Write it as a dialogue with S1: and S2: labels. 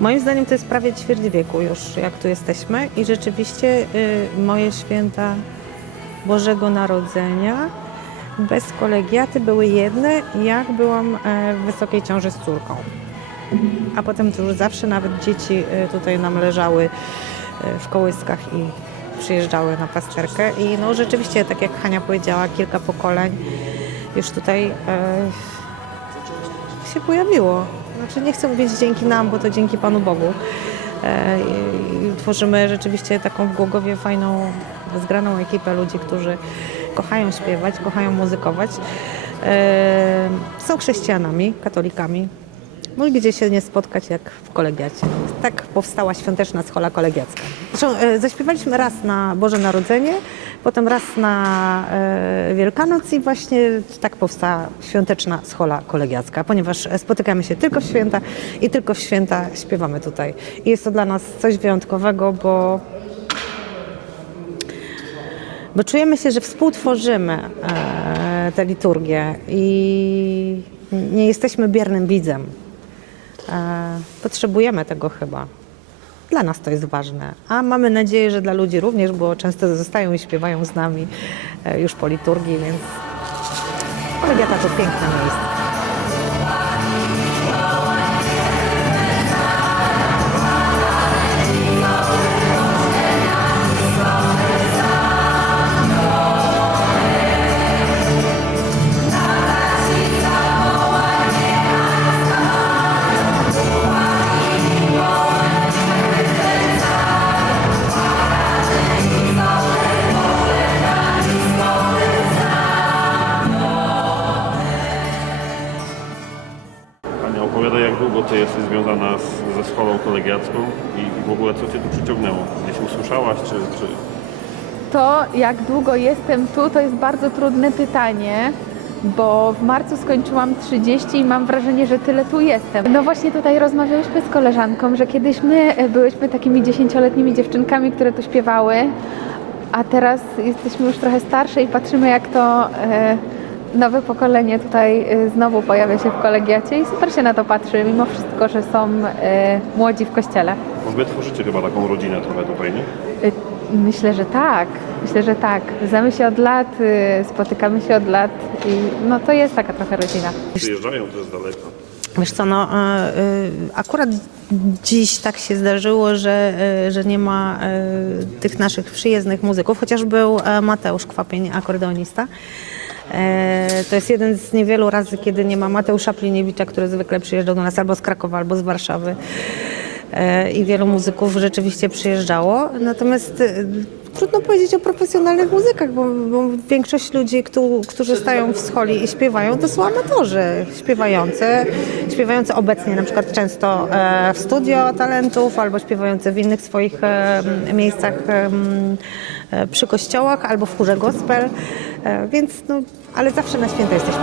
S1: Moim zdaniem to jest prawie ćwierć wieku już, jak tu jesteśmy i rzeczywiście y, moje święta Bożego Narodzenia bez kolegiaty były jedne, jak byłam e, w wysokiej ciąży z córką. A potem to już zawsze nawet dzieci y, tutaj nam leżały y, w kołyskach i przyjeżdżały na pasterkę. I no rzeczywiście, tak jak Hania powiedziała, kilka pokoleń już tutaj e, się pojawiło. Znaczy nie chcę mówić dzięki nam, bo to dzięki Panu Bogu. E, i- Tworzymy rzeczywiście taką w Głogowie fajną, zgraną ekipę ludzi, którzy kochają śpiewać, kochają muzykować. E, Są chrześcijanami, katolikami. No gdzie się nie spotkać jak w kolegiacie. Tak powstała świąteczna schola kolegiacka. Zresztą e, zaśpiewaliśmy raz na Boże Narodzenie, potem raz na e, Wielkanoc i właśnie tak powstała świąteczna schola kolegiacka, ponieważ spotykamy się tylko w święta i tylko w święta śpiewamy tutaj. I jest to dla nas coś wyjątkowego, bo bo czujemy się, że współtworzymy e, tę liturgię i nie jesteśmy biernym widzem. E, potrzebujemy tego chyba. Dla nas to jest ważne, a mamy nadzieję, że dla ludzi również, bo często zostają i śpiewają z nami e, już po liturgii, więc kolegiata to piękne miejsce.
S2: Jesteś związana z, ze szkołą kolegiacką i, i w ogóle co Cię tu przyciągnęło? Gdzieś usłyszałaś, czy, czy
S3: To, jak długo jestem tu, to jest bardzo trudne pytanie, bo w marcu skończyłam 30 i mam wrażenie, że tyle tu jestem. No właśnie tutaj rozmawiałyśmy z koleżanką, że kiedyś my e, byłyśmy takimi dziesięcioletnimi dziewczynkami, które tu śpiewały, a teraz jesteśmy już trochę starsze i patrzymy, jak to e, nowe pokolenie tutaj e, znowu pojawia się w kolegiacie i super się na to patrzy, mimo wszystko, że są e, młodzi w kościele.
S2: Wy tworzycie chyba taką rodzinę trochę tutaj, nie?
S3: Y, Myślę, że tak. Myślę, że tak. Znamy się od lat, y, spotykamy się od lat i no to jest taka trochę rodzina.
S2: Przyjeżdżają też z daleka.
S1: Wiesz co, no, e, e, akurat dziś tak się zdarzyło, że, e, że nie ma tych naszych przyjezdnych muzyków, chociaż był Mateusz Kwapień, akordeonista. E, To jest jeden z niewielu razy, kiedy nie ma Mateusza Pliniewicza, który zwykle przyjeżdżał do nas albo z Krakowa, albo z Warszawy. E, I wielu muzyków rzeczywiście przyjeżdżało. Natomiast e, trudno powiedzieć o profesjonalnych muzykach, bo, bo większość ludzi, któ- którzy stają w scholi i śpiewają, to są amatorzy śpiewający. Śpiewający obecnie na przykład często w studio talentów albo śpiewający w innych swoich miejscach przy kościołach albo w chórze gospel. E, Więc no, ale zawsze na święta jesteśmy.